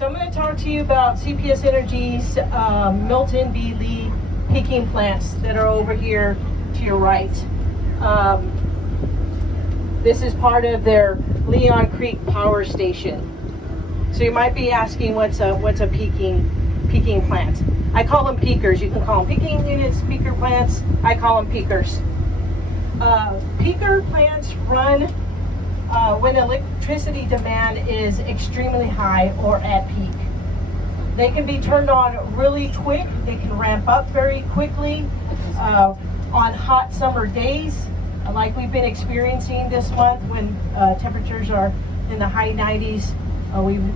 So I'm going to talk to you about CPS Energy's Milton B. Lee peaking plants that are over here to your right. This is part of their Leon Creek Power Station. So you might be asking, what's a peaking plant? I call them peakers. You can call them peaking units, peaker plants. I call them peakers. Peaker plants run when electricity demand is extremely high or at peak. They can be turned on really quick. They can ramp up very quickly on hot summer days, like we've been experiencing this month when temperatures are in the high 90s.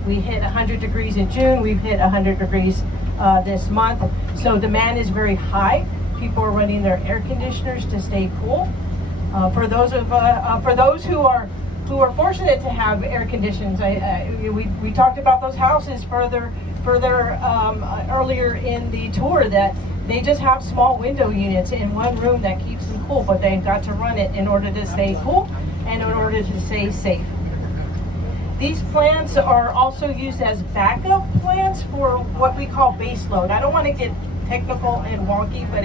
We hit 100 degrees in June. We've hit 100 degrees this month. So demand is very high. People are running their air conditioners to stay cool. For those who are fortunate to have air conditions, we talked about those houses further earlier in the tour, that they just have small window units in one room that keeps them cool, but they've got to run it in order to stay cool and in order to stay safe. These plants are also used as backup plants for what we call base load. I don't want to get technical and wonky, but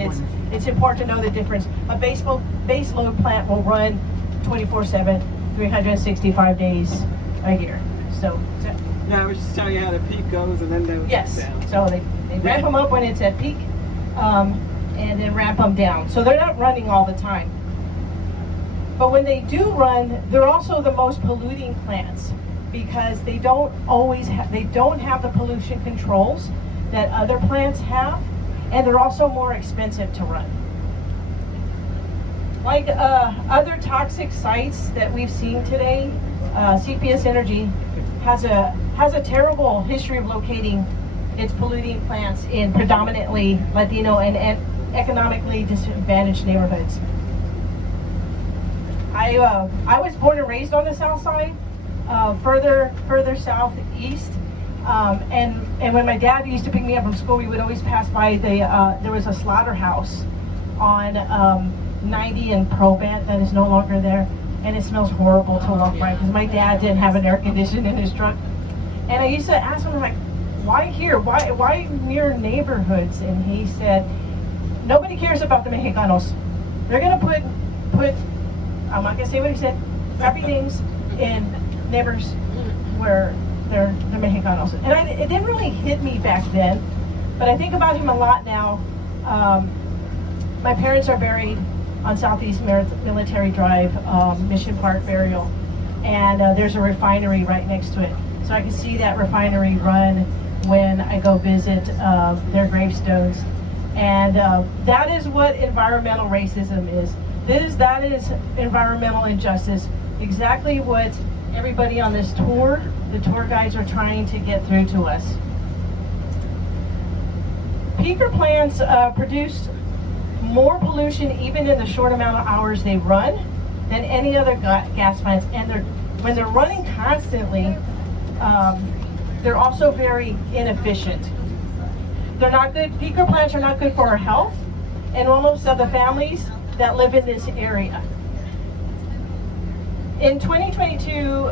it's important to know the difference. A base load plant will run 24/7, 365 days a year. So yeah, I was just telling you how the peak goes, and then they yes. down. So they ramp them up when it's at peak, and then ramp them down. So they're not running all the time. But when they do run, they're also the most polluting plants, because they don't have the pollution controls that other plants have, and they're also more expensive to run. Like other toxic sites that we've seen today, CPS Energy has a terrible history of locating its polluting plants in predominantly Latino and economically disadvantaged neighborhoods. I was born and raised on the south side, further southeast, and when my dad used to pick me up from school, we would always pass by there was a slaughterhouse on 90 and Probant that is no longer there, and it smells horrible to walk by because my dad didn't have an air conditioner in his truck. And I used to ask him, like, why here? Why near neighborhoods? And he said, nobody cares about the Mexicanos. They're gonna put I'm not gonna say what he said, crappy things in neighbors where they're Mexicanos. And it didn't really hit me back then, but I think about him a lot now. My parents are buried on Southeast Military Drive, Mission Park Burial, and there's a refinery right next to it. So I can see that refinery run when I go visit their gravestones. And that is what environmental racism is. That is environmental injustice. Exactly what everybody on this tour, the tour guides, are trying to get through to us. Peaker plants produce more pollution even in the short amount of hours they run than any other gas plants, and when they're running constantly, they're also very inefficient. They're not good. Peaker plants are not good for our health and almost of the families that live in this area. In 2022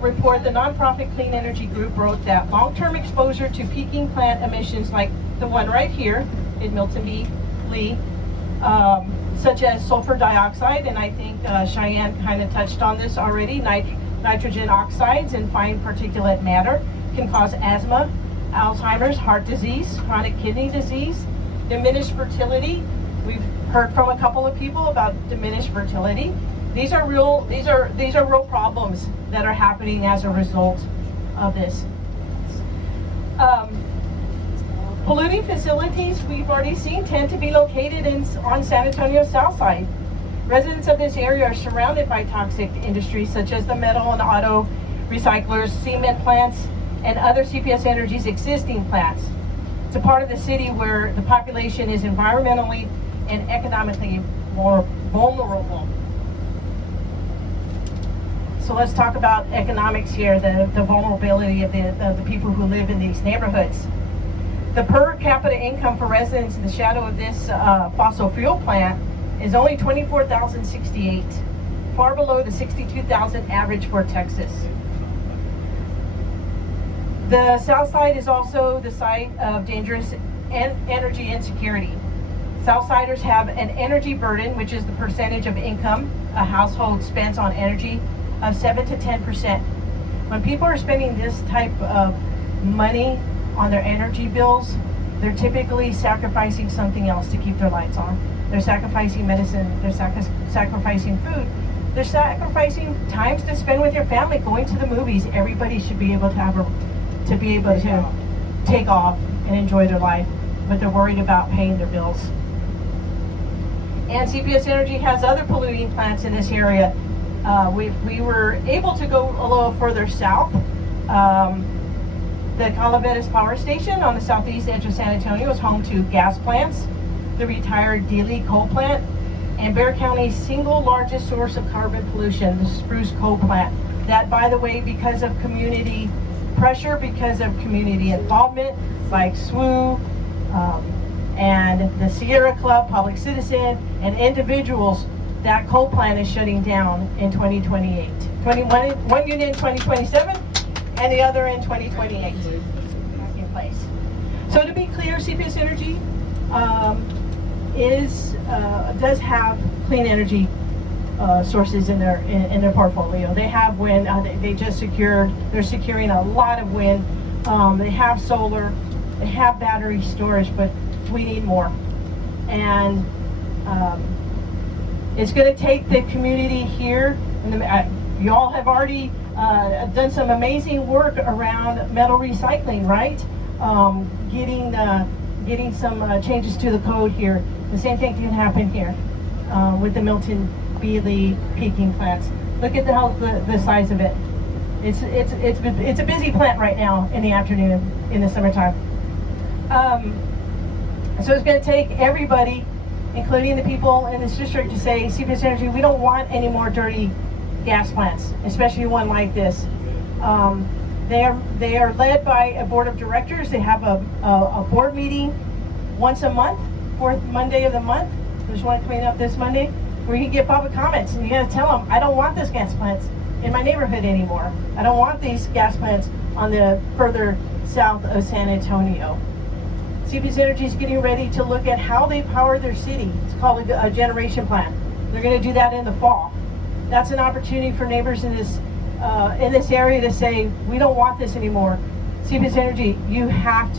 report, the nonprofit Clean Energy Group wrote that long-term exposure to peaking plant emissions like the one right here in Milton B. Lee, such as sulfur dioxide, and I think Cheyenne kind of touched on this already, nitrogen oxides and fine particulate matter can cause asthma, Alzheimer's, heart disease, chronic kidney disease, diminished fertility. We've heard from a couple of people about diminished fertility. These are real problems that are happening as a result of this. Polluting facilities, we've already seen, tend to be located on San Antonio's south side. Residents of this area are surrounded by toxic industries such as the metal and auto recyclers, cement plants, and other CPS Energy's existing plants. It's a part of the city where the population is environmentally and economically more vulnerable. So let's talk about economics here, the vulnerability of the people who live in these neighborhoods. The per capita income for residents in the shadow of this fossil fuel plant is only $24,068, far below the $62,000 average for Texas. The south side is also the site of dangerous energy insecurity. Southsiders have an energy burden, which is the percentage of income a household spends on energy, of 7 to 10%. When people are spending this type of money on their energy bills, they're typically sacrificing something else to keep their lights on. They're sacrificing medicine, they're sacrificing food, they're sacrificing times to spend with your family, going to the movies. Everybody should be able to take off and enjoy their life, but they're worried about paying their bills. And CPS Energy has other polluting plants in this area. We were able to go a little further south. The Calaveras Power Station on the southeast edge of San Antonio is home to gas plants, the retired DeeDee coal plant, and Bexar County's single largest source of carbon pollution, the Spruce coal plant. That, by the way, because of community pressure, because of community involvement, like SWU, and the Sierra Club, Public Citizen, and individuals, that coal plant is shutting down in 2028. One unit in 2027, and the other in 2028 back in place. So to be clear, CPS Energy does have clean energy sources in their portfolio. They have wind. They're securing a lot of wind. They have solar. They have battery storage, but we need more. And it's going to take the community here. You all have already done some amazing work around metal recycling, right? Getting some changes to the code here. The same thing can happen here with the Milton Beeley peaking plants. Look at the size of it. It's a busy plant right now in the afternoon in the summertime. So it's going to take everybody, including the people in this district, to say, CPS Energy, we don't want any more dirty gas plants, especially one like this. They are led by a board of directors. They have a board meeting once a month, fourth Monday of the month. There's one coming up this Monday, where you can get public comments, and you got to tell them, I don't want this gas plants in my neighborhood anymore. I don't want these gas plants on the further south of San Antonio. CPS Energy is getting ready to look at how they power their city. It's called a generation plan. They're going to do that in the fall. That's an opportunity for neighbors in this area to say, we don't want this anymore. CPS Energy, you have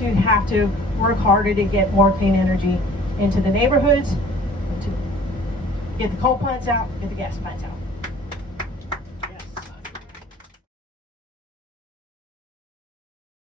to work harder to get more clean energy into the neighborhoods, to get the coal plants out, get the gas plants out.